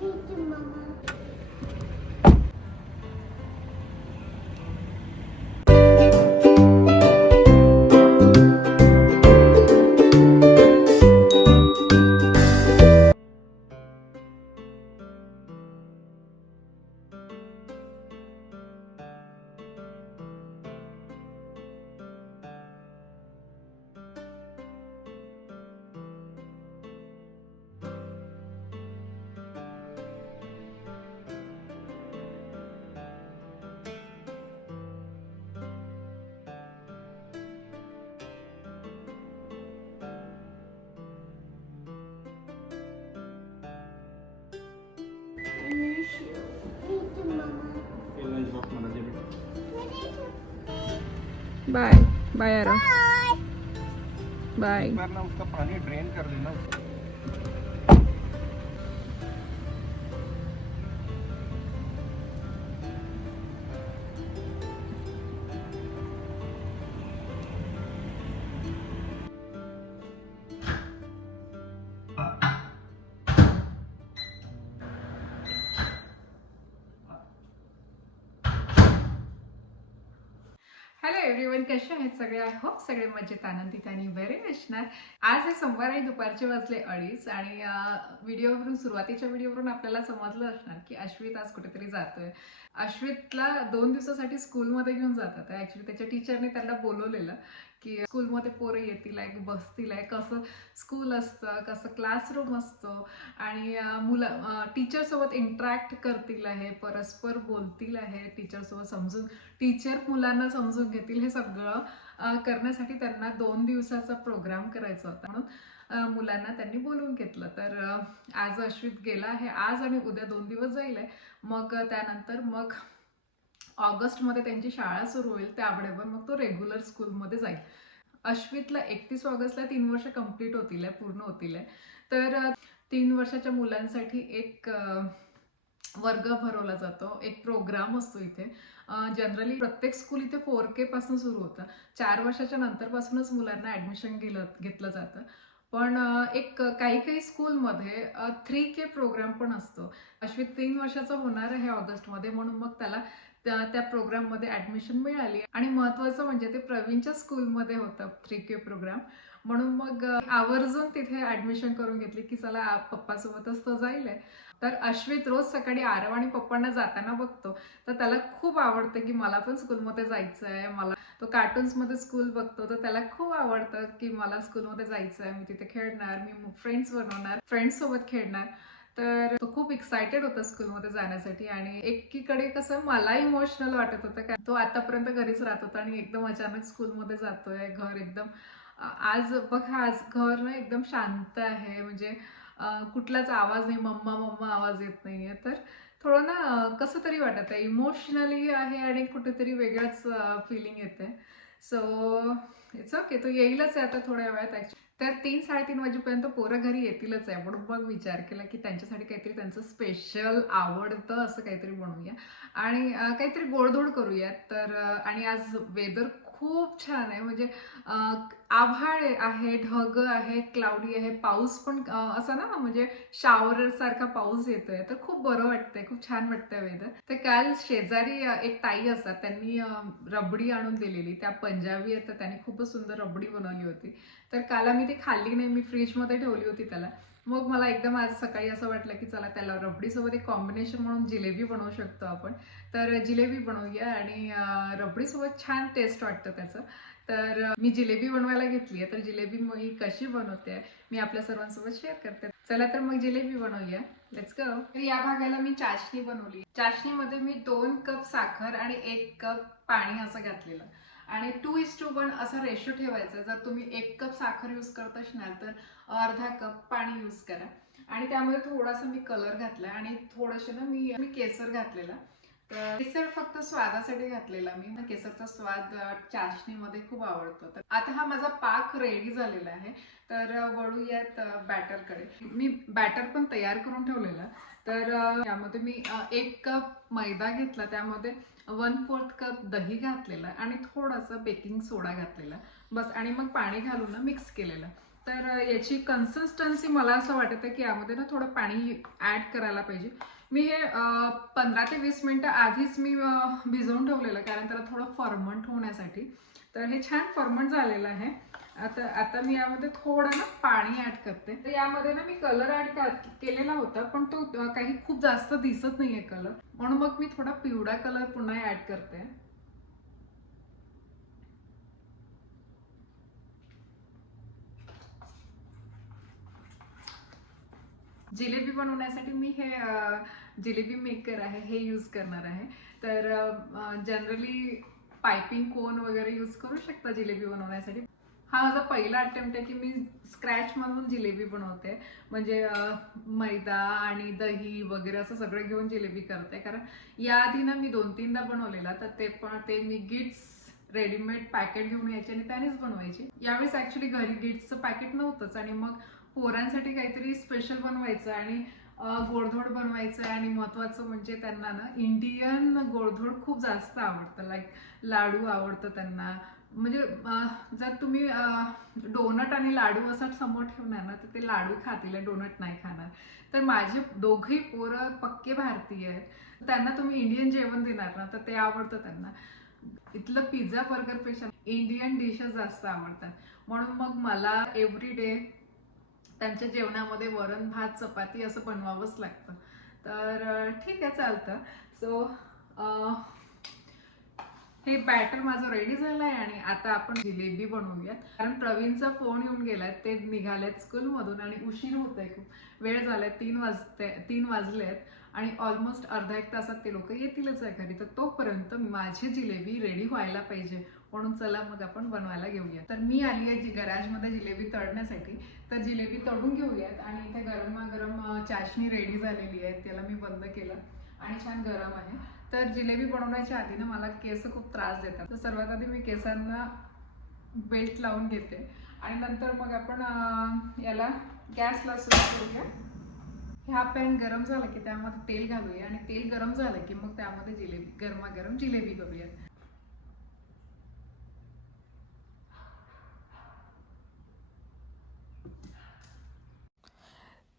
Buldum baba. Bye. Bye Bye. Bye. उसका पानी drain कर देना. हॅलो एव्हरीवन कसे आहेत सगळे? आय होप सगळे मजेत आनंदित आणि बरे असणार. आज हे सोमवार आहे दुपारचे वाजले अडीच आणि व्हिडिओवरून सुरुवातीच्या व्हिडिओवरून आपल्याला समजलं असणार की अश्वित आज कुठेतरी जातोय. अश्वितला दोन दिवसासाठी स्कूलमध्ये घेऊन जातात. ॲक्च्युली त्याच्या टीचरने त्यांना बोलवलेलं की स्कूलमध्ये पोरं येतील आहे बसतील आहे कसं स्कूल असतं कसं क्लासरूम असतो आणि मुलं टीचरसोबत इंटरॅक्ट करतील आहे परस्पर बोलतील आहे टीचरसोबत समजून टीचर मुलांना समजून घेतील हे सगळं करण्यासाठी त्यांना दोन दिवसाचा प्रोग्राम करायचा होता. म्हणून मुलांना त्यांनी बोलवून घेतलं. तर आज अश्वित गेला आहे. आज आणि उद्या दोन दिवस जाईल आहे. मग त्यानंतर मग ऑगस्टमध्ये त्यांची शाळा सुरू होईल त्यावेळेवर मग तो रेग्युलर स्कूलमध्ये जाईल. अश्वितला एकतीस ऑगस्टला तीन वर्ष कंप्लीट होतील आहे पूर्ण होतील आहे. तर तीन वर्षाच्या मुलांसाठी एक वर्ग भरवला जातो. एक प्रोग्राम असतो इथे. जनरली प्रत्येक स्कूल इथे फोर के पासून सुरू होतं. चार वर्षाच्या नंतरपासूनच मुलांना ऍडमिशन गेलं घेतलं जातं. पण एक काही काही स्कूलमध्ये थ्री के प्रोग्राम पण असतो. अश्वित तीन वर्षाचा होणार आहे ऑगस्टमध्ये म्हणून मग त्याला त्या त्या प्रोग्राममध्ये ऍडमिशन मिळाली. आणि महत्त्वाचं म्हणजे ते प्रवीणच्या स्कूलमध्ये होतं थ्री के प्रोग्राम म्हणून मग आवर्जून तिथे ऍडमिशन करून घेतली की चला पप्पासोबतच तो जाईल आहे. तर अश्वित रोज सकाळी आरव आणि पप्पांना जाताना बघतो. तर त्याला खूप आवडतं की मला पण स्कूलमध्ये जायचं आहे. मला तो कार्टून्समध्ये स्कूल बघतो. तर त्याला खूप आवडतं की मला स्कूलमध्ये जायचं आहे. मी तिथे खेळणार मी फ्रेंड्स बनवणार फ्रेंड्स सोबत खेळणार. तर तो खूप एक्सायटेड होता स्कूलमध्ये जाण्यासाठी आणि एकीकडे कसं मला इमोशनल वाटत होतं कारण तो आतापर्यंत घरीच राहत होता आणि एकदम अचानक स्कूलमध्ये जातोय घर एकदम आज बघा आज घर ना एकदम शांत आहे. म्हणजे कुठलाच आवाज नाही मम्मा मम्मा आवाज येत नाहीये. तर थोडं ना कसं तरी वाटत आहे. इमोशनली आहे आणि कुठेतरी वेगळाच फिलिंग येते. सो इट्स ओके तो येईलच आहे आता थोड्या वेळात ॲक्च्युली तर तीन साडेतीन वाजेपर्यंत पोरं घरी येतीलच आहे म्हणून मग विचार केला की त्यांच्यासाठी काहीतरी त्यांचं स्पेशल आवडतं असं काहीतरी बनवूया. आणि काहीतरी गोडधोड करूयात. तर आणि आज वेदर खूप छान आहे. म्हणजे आभाळ आहे ढग आहे क्लाउडी आहे पाऊस पण असा ना म्हणजे शावर सारखा पाऊस येतोय. तर खूप बरं वाटतंय खूप छान वाटतंय वेदर तर काल शेजारी एक ताई असतात त्यांनी रबडी आणून दिलेली. त्या पंजाबी आहेत तर त्यांनी खूपच सुंदर रबडी बनवली होती. तर काल आम्ही ती खाल्ली नाही मी फ्रीजमध्ये ठेवली होती त्याला. मग मला एकदम आज सकाळी असं वाटलं की चला त्याला रबडीसोबत एक कॉम्बिनेशन म्हणून जिलेबी बनवू शकतो आपण. तर जिलेबी बनवूया आणि रबडीसोबत छान टेस्ट वाटतं त्याचं. तर मी जिलेबी बनवायला घेतली आहे तर जिलेबी मी कशी बनवते मी आपल्या सर्वांसोबत शेअर करते. चला तर मग जिलेबी बनवूया. लेट्स गो तर या भागाला मी चाशणी बनवली. चाशणीमध्ये मी दोन कप साखर आणि एक कप पाणी असं घातलेलं. आणि टू इज टू वन असा रेशो ठेवायचा. जर तुम्ही एक कप साखर यूज करत असणार तर अर्धा कप पाणी यूज करा. आणि त्यामध्ये थोडासा मी कलर घातला आणि थोडंसं ना मी मी केसर घातलेला. तर केसर फक्त स्वादासाठी घातलेला मी. केसरचा स्वाद चाशणीमध्ये खूप आवडतो. तर आता हा माझा पाक रेडी झालेला आहे. तर वळूयात बॅटरकडे मी बॅटर पण तयार करून ठेवलेला. तर यामध्ये मी एक कप मैदा घेतला. त्यामध्ये वन फोर्थ कप दही घातलेलं आणि थोडासा बेकिंग सोडा घातलेला. बस आणि मग पाणी घालून मिक्स केलेलं. तर याची कन्सिस्टन्सी मला असं वाटतं की यामध्ये ना थोडं पाणी ॲड करायला पाहिजे. मी हे पंधरा ते वीस मिनटं आधीच मी भिजवून ठेवलेलं कारण त्याला थोडं फर्मंट होण्यासाठी. तर हे छान फर्मंट झालेलं आहे. आता आता मी यामध्ये थोडं ना पाणी ॲड करते. तर यामध्ये ना मी कलर ॲड केलेला होता पण तो काही खूप जास्त दिसत नाहीये कलर म्हणून मग मी थोडा पिवळा कलर पुन्हा ॲड करते. जिलेबी बनवण्यासाठी मी हे जिलेबी मेकर आहे हे यूज करणार आहे. तर जनरली पायपिंग कोन वगैरे यूज करू शकता जिलेबी बनवण्यासाठी. हा माझा पहिला अटेम्प्ट आहे की मी स्क्रॅचमधून जिलेबी बनवते. म्हणजे मैदा आणि दही वगैरे असं सगळं घेऊन जिलेबी करते. कारण याआधी ना मी दोन तीनदा बनवलेला तर ते पण ते मी गिट्स रेडीमेड पॅकेट घेऊन यायचे आणि त्यानेच बनवायची. यावेळेस ॲक्च्युली घरी गिट्सचं पॅकेट नव्हतंच आणि मग पोरांसाठी काहीतरी स्पेशल बनवायचं आणि गोडधोड बनवायचं आहे आणि महत्वाचं म्हणजे त्यांना ना इंडियन गोडधोड खूप जास्त आवडतं. लाईक लाडू आवडतं त्यांना. म्हणजे जर तुम्ही डोनट आणि लाडू असं समोर ठेवणार ना तर ते लाडू खातील डोनट नाही खाणार. तर माझे दोघेही पोरं पक्के भारतीय आहेत. त्यांना तुम्ही इंडियन जेवण देणार ना तर ते आवडतं त्यांना. इथलं पिझ्झा बर्गरपेक्षा इंडियन डिशेस जास्त आवडतात. म्हणून मग मला एव्हरी डे त्यांच्या जेवणामध्ये वरण भात चपाती असं बनवावंच लागतं. तर ठीक आहे चालतं. सो हे बॅटर माझं रेडी झालं आहे आणि आता आपण जिलेबी बनवूयात. कारण प्रवीणचा फोन येऊन गेलाय ते निघालेत स्कूलमधून आणि उशीर होत आहे खूप. वेळ झालाय तीन वाजते तीन वाजले आहेत आणि ऑलमोस्ट अर्धा एक तासात ते लोक येतीलच आहे घरी. तर तोपर्यंत माझी जिलेबी रेडी व्हायला पाहिजे. म्हणून चला मग आपण बनवायला घेऊया तर मी आली आहे जी गराजमध्ये जिलेबी तळण्यासाठी. तर जिलेबी तळून घेऊयात आणि इथे गरमागरम चाशणी रेडी झालेली आहे त्याला मी बंद केलं आणि छान गरम आहे. तर जिलेबी बनवण्याच्या आधी ना मला केस खूप त्रास देतात. तर सर्वात आधी मी केसांना बेल्ट लावून घेते आणि नंतर मग आपण याला गॅसला सुरू करूया. ह्या पॅन गरम झाला की त्यामध्ये तेल घालूया आणि तेल गरम झालं की मग त्यामध्ये जिलेबी गरमागरम जिलेबी करूयात.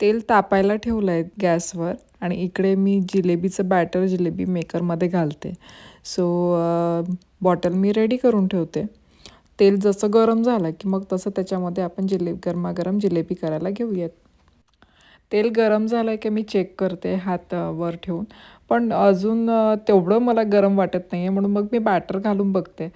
तेल तापायला ठेवलं आहे गॅसवर आणि इकडे मी जिलेबीचं बॅटर जिलेबी मेकरमध्ये घालते. सो बॉटल मी रेडी करून ठेवते. तेल जसं गरम झालं की मग तसं त्याच्यामध्ये आपण जिलेबी गरमागरम जिलेबी करायला घेऊयात. तेल गरम झालं आहे की मी चेक करते हात वर ठेवून. पण अजून तेवढं मला गरम वाटत नाही आहे म्हणून मग मी बॅटर घालून बघते.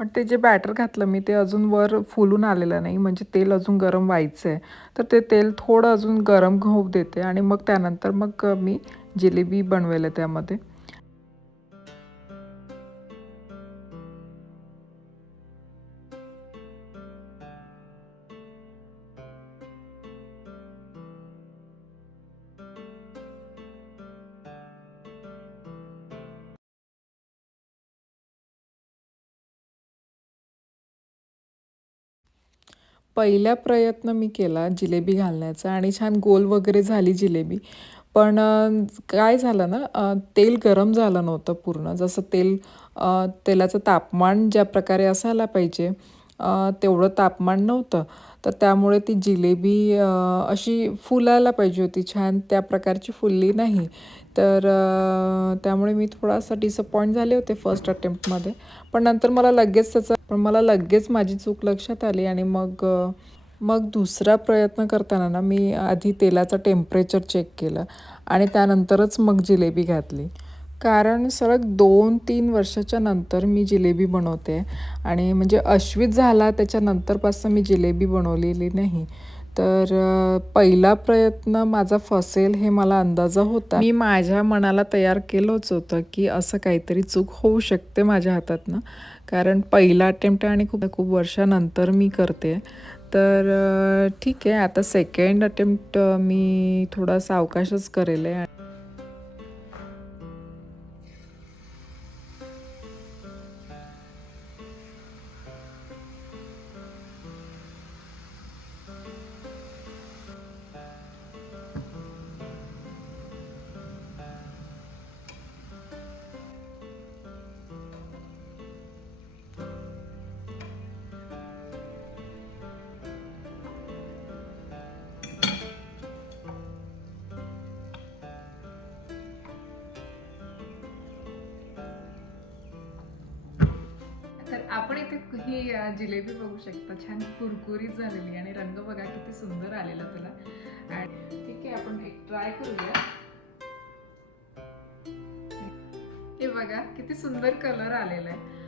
पण ते जे बॅटर घातलं मी ते अजून वर फुलून आलेलं नाही. म्हणजे तेल अजून गरम व्हायचं आहे तर ते तेल थोडं अजून गरम होऊ देते आणि मग त्यानंतर मग मी जिलेबी बनवेल त्यामध्ये. पहिला प्रयत्न मी केला जिलेबी घालण्याचा आणि छान गोल वगैरे झाली जिलेबी. पण काय झालं ना तेल गरम झालं नव्हतं पूर्ण. जसं तेल तेलाचं तापमान ज्या प्रकारे असायला पाहिजे तेवढं तापमान नव्हतं. तर त्यामुळे ती जिलेबी अशी फुलायला पाहिजे होती छान. त्या प्रकारची फुलली नाही. तर त्यामुळे मी थोडासा डिसअपॉइंट झाले होते फर्स्ट अटेम्प्टमध्ये पण नंतर मला लगेच त्याचं पण मला लगेच माझी चूक लक्षात आली आणि मग मग दुसरा प्रयत्न करताना ना मी आधी तेलाचं टेम्परेचर चेक केलं आणि त्यानंतरच मग जिलेबी घातली. कारण सलग दोन तीन वर्षाच्या नंतर मी जिलेबी बनवते आणि म्हणजे अश्वित झाला त्याच्यानंतरपासून मी जिलेबी बनवलेली नाही. तर पहिला प्रयत्न माझा फसेल हे मला अंदाजा होता. मी माझ्या मनाला तयार केलंच होतं की असं काहीतरी चूक होऊ शकते माझ्या हातातनं. कारण पहिला अटेम्प्ट आणि खूप खूप वर्षानंतर मी करते. तर ठीक आहे आता सेकंड अटेम्प्ट मी थोडा सावकाशच करेल आहे. आपण इथे ही जिलेबी बघू शकता. छान कुरकुरीत झालेली आणि रंग बघा किती सुंदर आलेला त्याला. आणि ठीक आहे आपण एक ट्राय करूया. हे बघा किती सुंदर कलर आलेला आहे.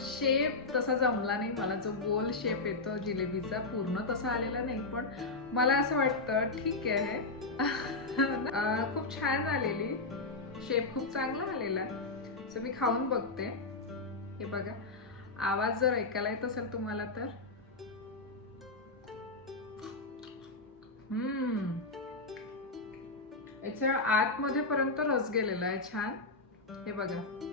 शेप तसा जमला नाही मला. जो गोल शेप येतो जिलेबीचा पूर्ण तसा आलेला नाही. पण मला असं वाटतं ठीक आहे. खूप छान आलेली. शेप खूप चांगला आलेला. सो मी खाऊन बघते. हे बघा. आवाज जर ऐकायला येत असेल तुम्हाला तर. हम्म. याच्या आतमध्ये पर्यंत रस गेलेला आहे छान. हे बघा.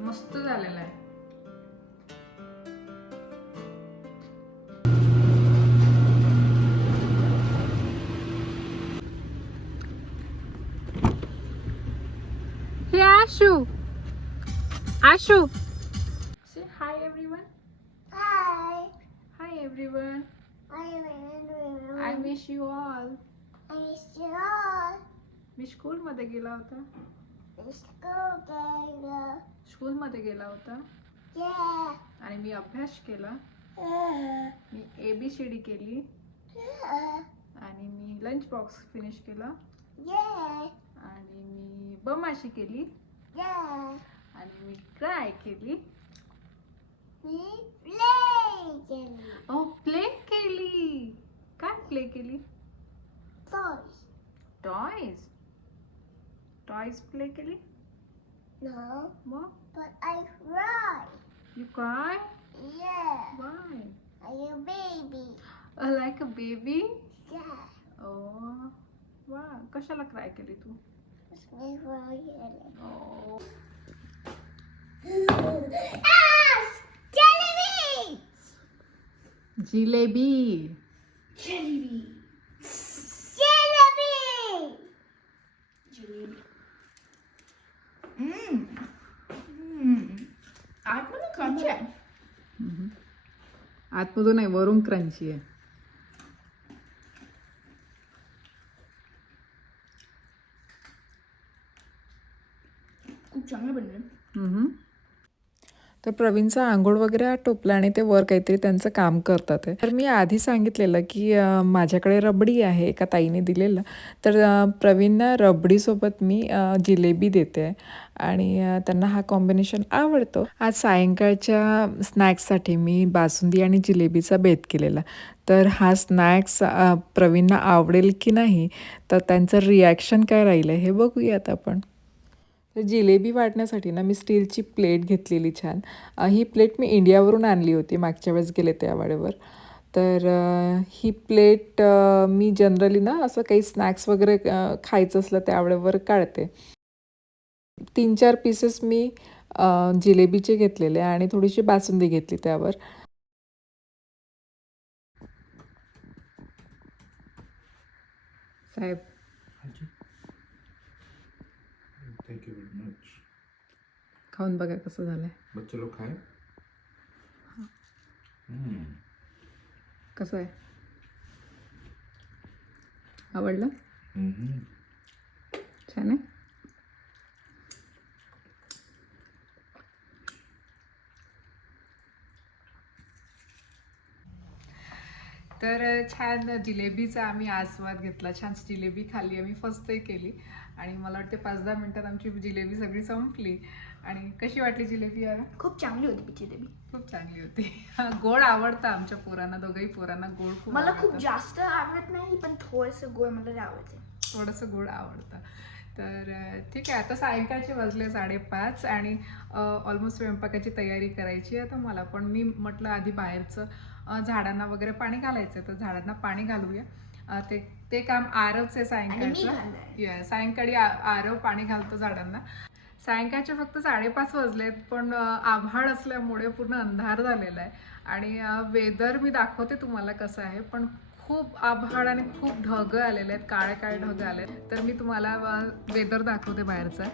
मस्त झालेला आहे. Ashu. Say hi everyone. Hi. Hi everyone. I am I miss you all. I miss you all. मी स्कूल मध्ये गेला होता. स्कूल मध्ये गेला होता Yeah. आणि मी अभ्यास केला Uh, मी ए बी सी डी केली uh, आणि मी लंच बॉक्स फिनिश केला yeah. आणि मी बमाशी केली Yeah. आणि मी ट्राय केली We play Jenny. ओ प्ले केली काय प्ले केली Toys. टॉयज टॉयज प्ले केली No, मग but I cry. You cry Yeah. Why Are you a baby? Like a baby Yeah. ओ वा कशाला क्राय केली तू It's me for you. Jalebi Jelly Jelly Jelly Mmm. Mmm. आतमध्ये crunchy आहे आतमधून नाही वरून क्रंची आहे खूप चांगलं बनलं हम्म. तर प्रवीणचा आंघोळ वगैरे आटोपला आणि ते वर काहीतरी त्यांचं काम करतात आहे. तर मी आधी सांगितलेलं की माझ्याकडे रबडी आहे एका ताईने दिलेलं. तर प्रवीणना रबडीसोबत मी जिलेबी देते आणि त्यांना हा कॉम्बिनेशन आवडतो. आज सायंकाळच्या स्नॅक्ससाठी मी बासुंदी आणि जिलेबीचा बेत केलेला. तर हा स्नॅक्स प्रवीणना आवडेल की नाही तर त्यांचं रिॲक्शन काय राहिलं हे बघूयात आपण. तर जिलेबी वाटण्यासाठी ना मी स्टीलची प्लेट घेतलेली छान. ही प्लेट मी इंडियावरून आणली होती मागच्या वेळेस गेले त्या त्यावेळेवर तर ही प्लेट मी जनरली ना असं काही स्नॅक्स वगैरे खायचं असलं त्यावेळेवर काढते. तीन चार पीसेस मी जिलेबीचे घेतलेले आणि थोडीशी बासुंदी घेतली त्यावर. साहेब थैंक यू वेरी मच खाऊन बघा कसं झालंय. बच्चे लोग खाए हम्म. कसं आहे? आवडलं. छान आहे. तर छान जिलेबीचा आम्ही आस्वाद घेतला. छान जिलेबी खाल्ली. आम्ही फर्स्ट केली. आणि मला वाटते पाच दहा मिनिटात आमची जिलेबी सगळी संपली. आणि कशी वाटली जिलेबी यार खूप चांगली होती ती जिलेबी खूप चांगली होती. गोड आवडतं आमच्या पोरांना दोघंही पोरांना गोड खूप मला खूप आवडतं. जास्त आवडत नाही पण थोडस गोड मला आवडते. थोडंसं गोड आवडतं. तर अं, ठीक आहे आता सायंकाळचे वाजले साडेपाच आणि ऑलमोस्ट स्वयंपाकाची तयारी करायची आहे. आता मला पण मी म्हटलं आधी बाहेरचं अं, झाडांना वगैरे पाणी घालायचं तर झाडांना पाणी घालूया. अं, ते ते काम आरवच आहे सायंकाळचं. घालणार. Yeah, सायंकाळी आ- आरव पाणी घालतो झाडांना. सायंकाळचे फक्त साडेपाच वाजलेत पण आभाळ असल्यामुळे पूर्ण अंधार झालेला आहे. आणि वेदर मी दाखवते तुम्हाला कसं आहे पण खूप आभाळ आणि खूप ढग आलेले आहेत काळे काळे ढग आले तर मी तुम्हाला वेदर दाखवते बाहेरचा.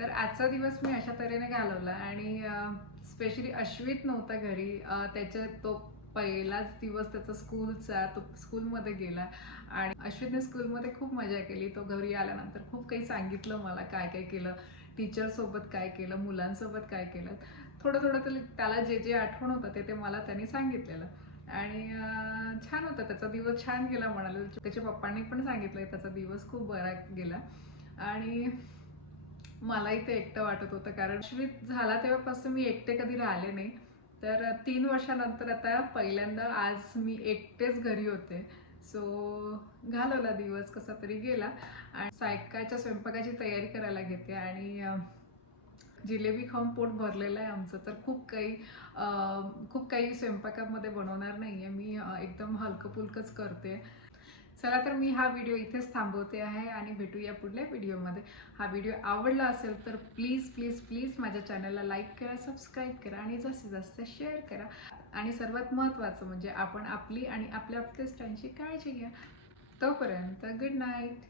तर आजचा दिवस मी अशा तऱ्हेने घालवला आणि स्पेशली अश्वित नव्हता घरी. त्याच्या तो पहिलाच दिवस त्याचा स्कूलचा तो स्कूलमध्ये गेला आणि अश्वितने स्कूलमध्ये खूप मजा केली. तो घरी आल्यानंतर खूप काही सांगितलं मला काय काय केलं टीचरसोबत काय केलं मुलांसोबत काय केलं. थोडं थोडं तरी त्याला जे जे आठवण होतं ते ते मला त्यांनी सांगितलेलं. आणि छान होता त्याचा दिवस छान गेला म्हणाले. त्याच्या पप्पांनी पण सांगितलं त्याचा दिवस खूप बरा गेला. आणि मला इथे एकटं वाटत होतं कारण अश्वित झाला तेव्हापासून मी एकटे कधी राहिले नाही. तर तीन वर्षानंतर आता पहिल्यांदा आज मी एकटेच घरी होते. सो घालवला दिवस कसा तरी गेला. आणि सायकाळच्या स्वयंपाकाची तयारी करायला घेते आणि जिलेबी खाऊन पोट भरलेलं आहे आमचं. तर खूप काही खूप काही स्वयंपाकामध्ये बनवणार नाही आहे मी एकदम हलकं फुलकंच करते. चला तर मी हा व्हिडिओ इथेच थांबवते आहे आणि भेटूया पुढल्या व्हिडिओमध्ये हा व्हिडिओ आवडला असेल तर प्लीज प्लीज प्लीज माझ्या चॅनलला लाईक करा सबस्क्राईब करा आणि जास्तीत जास्त शेअर करा. आणि सर्वात महत्त्वाचं म्हणजे आपण आपली आणि आपल्या आपल्या स्टाईलची काळजी घ्या. तोपर्यंत गुड नाईट